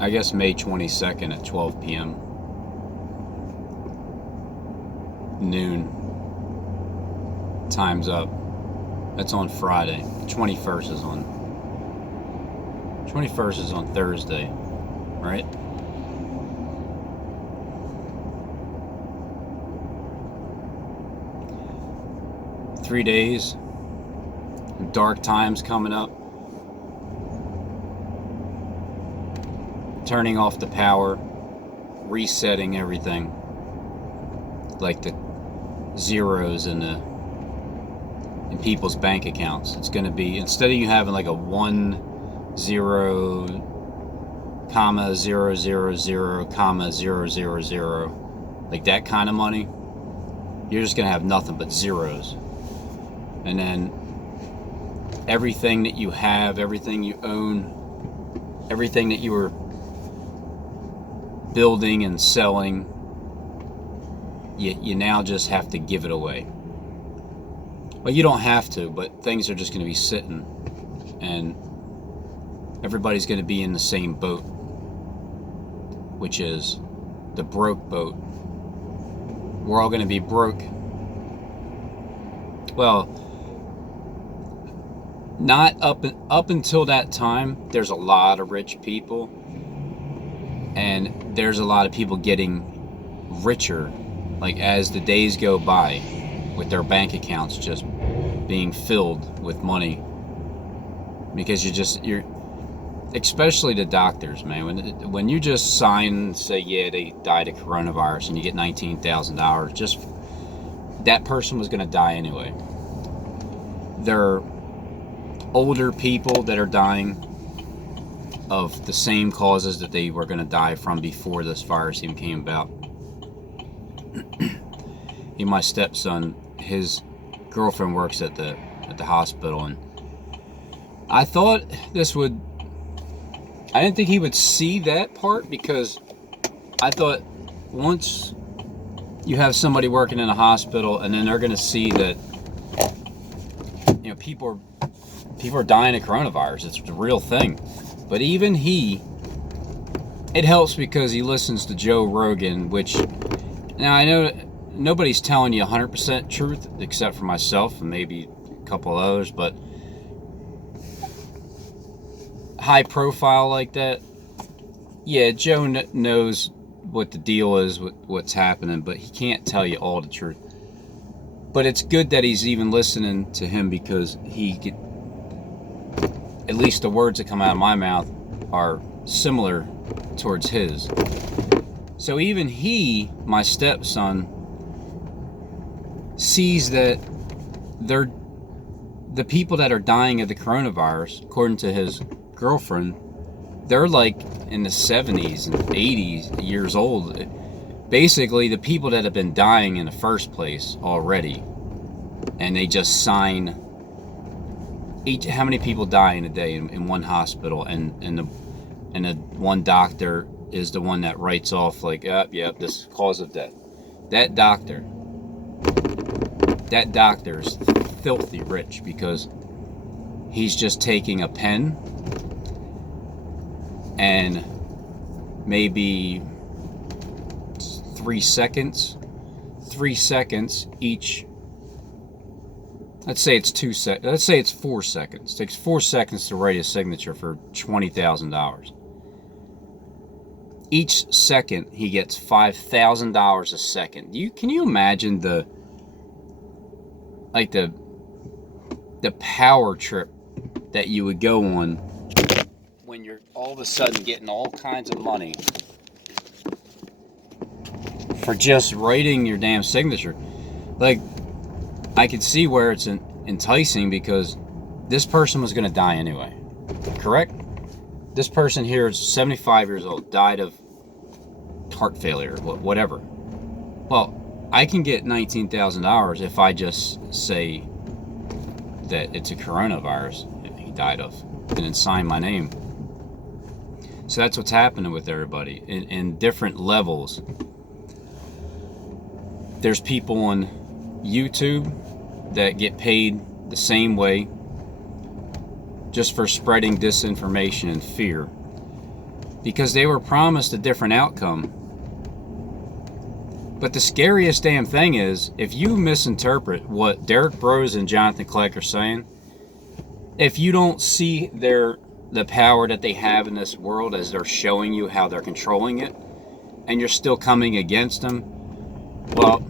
I guess May 22nd at 12 p.m. noon. Time's up. That's on Friday. 21st is on Thursday, right? Three days. Dark times coming up. Turning off the power, resetting everything, like the zeros in people's bank accounts. It's going to be, instead of you having like a 1 0 comma 0 0 0 comma 0 0 0, like that kind of money, you're just going to have nothing but zeros. And then everything that you have, everything you own, everything that you were building and selling, you now just have to give it away. Well, you don't have to, but things are just going to be sitting, and everybody's going to be in the same boat, which is the broke boat. We're all going to be broke. Well, not up until that time. There's a lot of rich people, and there's a lot of people getting richer, like as the days go by, with their bank accounts just being filled with money. Because you're especially the doctors, man, when you just sign, say, yeah, they died of coronavirus, and you get $19,000, just that person was going to die anyway. There are older people that are dying of the same causes that they were going to die from before this virus even came about. My stepson, his girlfriend works at the hospital, and I thought I didn't think he would see that part, because I thought once you have somebody working in a hospital, and then they're going to see that, people are dying of coronavirus. It's a real thing. But even it helps because he listens to Joe Rogan, which, now I know nobody's telling you 100% truth except for myself and maybe a couple others, but high profile like that, yeah, Joe knows what the deal is, what's happening, but he can't tell you all the truth. But it's good that he's even listening to him, because at least the words that come out of my mouth are similar towards his. So even my stepson, sees that the people that are dying of the coronavirus, according to his girlfriend, they're like in the 70s and 80s years old. Basically, the people that have been dying in the first place already, and they just sign how many people die in a day in one hospital, and the one doctor is the one that writes off, like, yep, this is cause of death. That doctor is filthy rich, because he's just taking a pen and maybe 3 seconds each. Let's say it's 2 seconds. Let's say it's 4 seconds. It takes 4 seconds to write a signature for $20,000. Each second he gets $5,000 a second. Can you imagine the power trip that you would go on when you're all of a sudden getting all kinds of money for just writing your damn signature? Like, I could see where it's enticing, because this person was going to die anyway, correct? This person here is 75 years old, died of heart failure, whatever. Well, I can get $19,000 if I just say that it's a coronavirus he died of, and then sign my name. So that's what's happening with everybody in different levels. There's people on YouTube that get paid the same way, just for spreading disinformation and fear. because they were promised a different outcome. But the scariest damn thing is, if you misinterpret what Derek Broze and Jonathan Kleck are saying, if you don't see the power that they have in this world as they're showing you how they're controlling it, and you're still coming against them, well,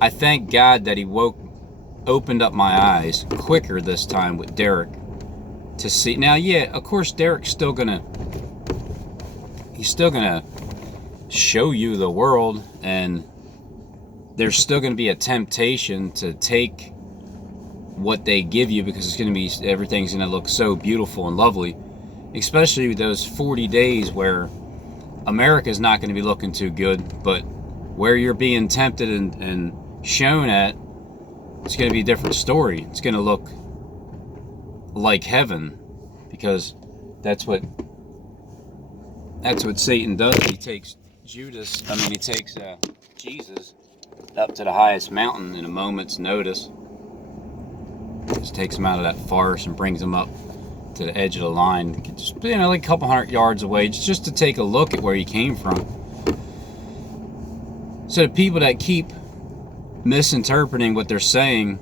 I thank God that he opened up my eyes quicker this time with Derek to see. Now, yeah, of course, Derek's still gonna show you the world, and there's still gonna be a temptation to take what they give you, because it's gonna be, everything's gonna look so beautiful and lovely, especially those 40 days where America's not gonna be looking too good, but where you're being tempted and shown at, it's going to be a different story. It's going to look like heaven, because that's what Satan does. He takes Jesus up to the highest mountain in a moment's notice. Just takes him out of that forest and brings him up to the edge of the line, just, like a couple hundred yards away, just to take a look at where he came from. So the people that keep misinterpreting what they're saying,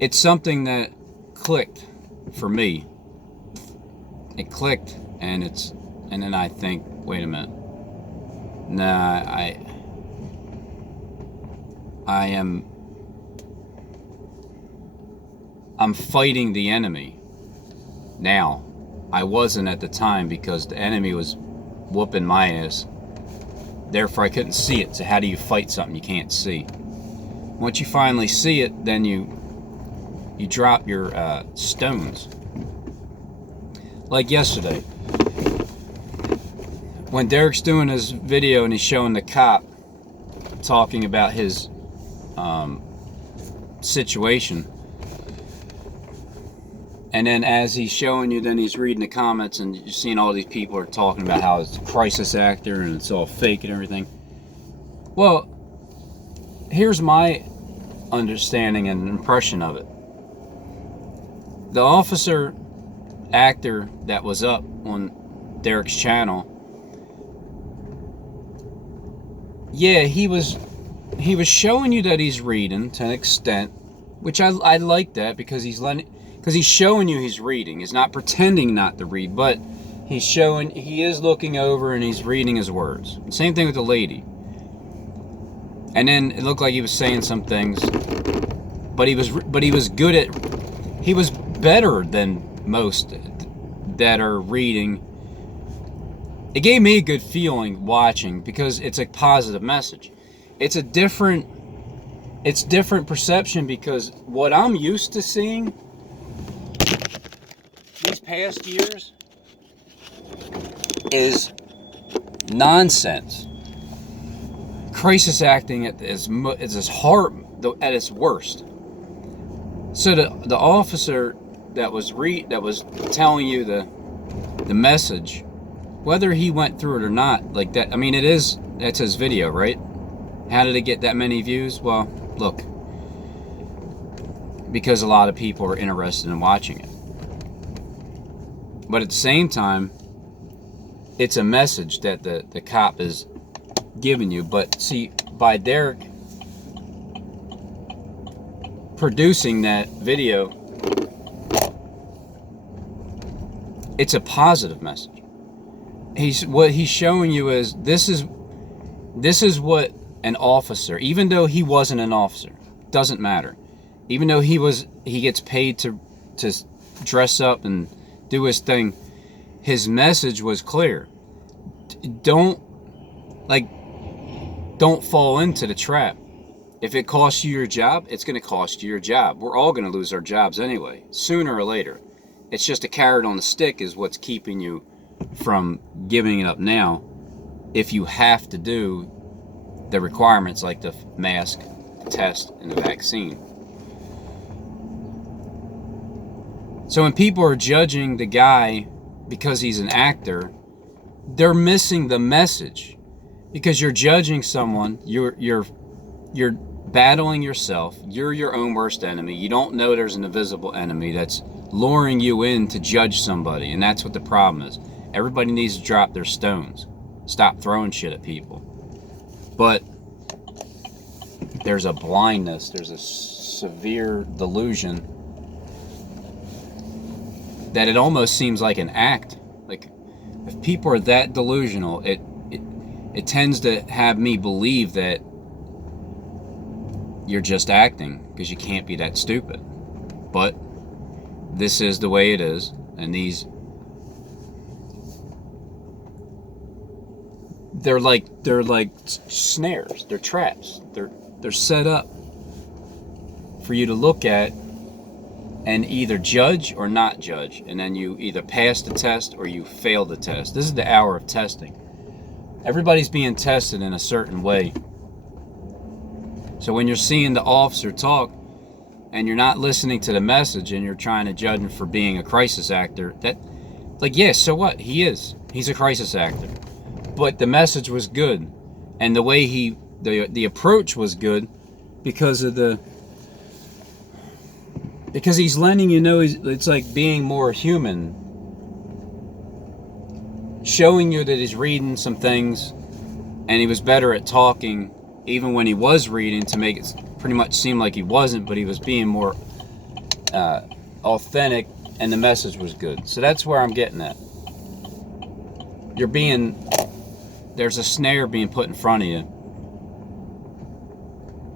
it's something that clicked for me. It clicked, and then I think, wait a minute. Nah, I'm fighting the enemy now. I wasn't at the time, because the enemy was whooping my ass. Therefore, I couldn't see it. So how do you fight something you can't see? Once you finally see it, then you drop your stones. Like yesterday, when Derek's doing his video and he's showing the cop talking about his situation, and then as he's showing you, then he's reading the comments, and you're seeing all these people are talking about how it's a crisis actor and it's all fake and everything. Well, here's my understanding and impression of it. The officer actor that was up on Derek's channel, yeah, he was showing you that he's reading to an extent, which I like that, because he's showing you he's reading. He's not pretending not to read, but he is looking over and he's reading his words. Same thing with the lady. And then it looked like he was saying some things, but he was better than most that are reading. It gave me a good feeling watching, because it's a positive message. It's different perception, because what I'm used to seeing these past years is nonsense. Crisis acting at its worst. So the officer that was telling you the message, whether he went through it or not, like that, I mean, that's his video, right? How did it get that many views? Well, look, because a lot of people are interested in watching it. But at the same time, it's a message that the cop is giving you. But see, by Derek producing that video, it's a positive message. What he's showing you is this is what an officer, even though he wasn't an officer, doesn't matter. Even though he gets paid to dress up and do his thing, his message was clear. Don't fall into the trap. If it costs you your job, it's going to cost you your job. We're all going to lose our jobs anyway, sooner or later. It's just a carrot on the stick is what's keeping you from giving it up now, if you have to do the requirements like the mask, the test, and the vaccine. So when people are judging the guy because he's an actor, they're missing the message. Because you're judging someone, you're battling yourself. You're your own worst enemy. You don't know there's an invisible enemy that's luring you in to judge somebody, and that's what the problem is. Everybody needs to drop their stones. Stop throwing shit at people. But there's a blindness, there's a severe delusion that it almost seems like an act. Like, if people are that delusional, it tends to have me believe that you're just acting, because you can't be that stupid. But this is the way it is, and they're like snares, they're traps, they're set up for you to look at and either judge or not judge, and then you either pass the test or you fail the test. This is the hour of testing. Everybody's being tested in a certain way. So when you're seeing the officer talk and you're not listening to the message and you're trying to judge him for being a crisis actor, so what? He's a crisis actor. But the message was good, and the way the approach was good, because he's letting you know it's like being more human, showing you that he's reading some things, and he was better at talking even when he was reading, to make it pretty much seem like he wasn't, but he was being more authentic, and the message was good. So that's where I'm getting at. There's a snare being put in front of you,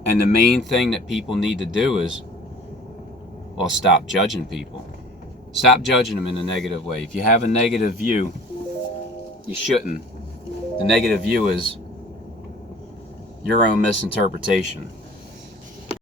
and the main thing that people need to do is, well, stop judging people. Stop judging them in a negative way. If you have a negative view, you shouldn't. The negative view is your own misinterpretation.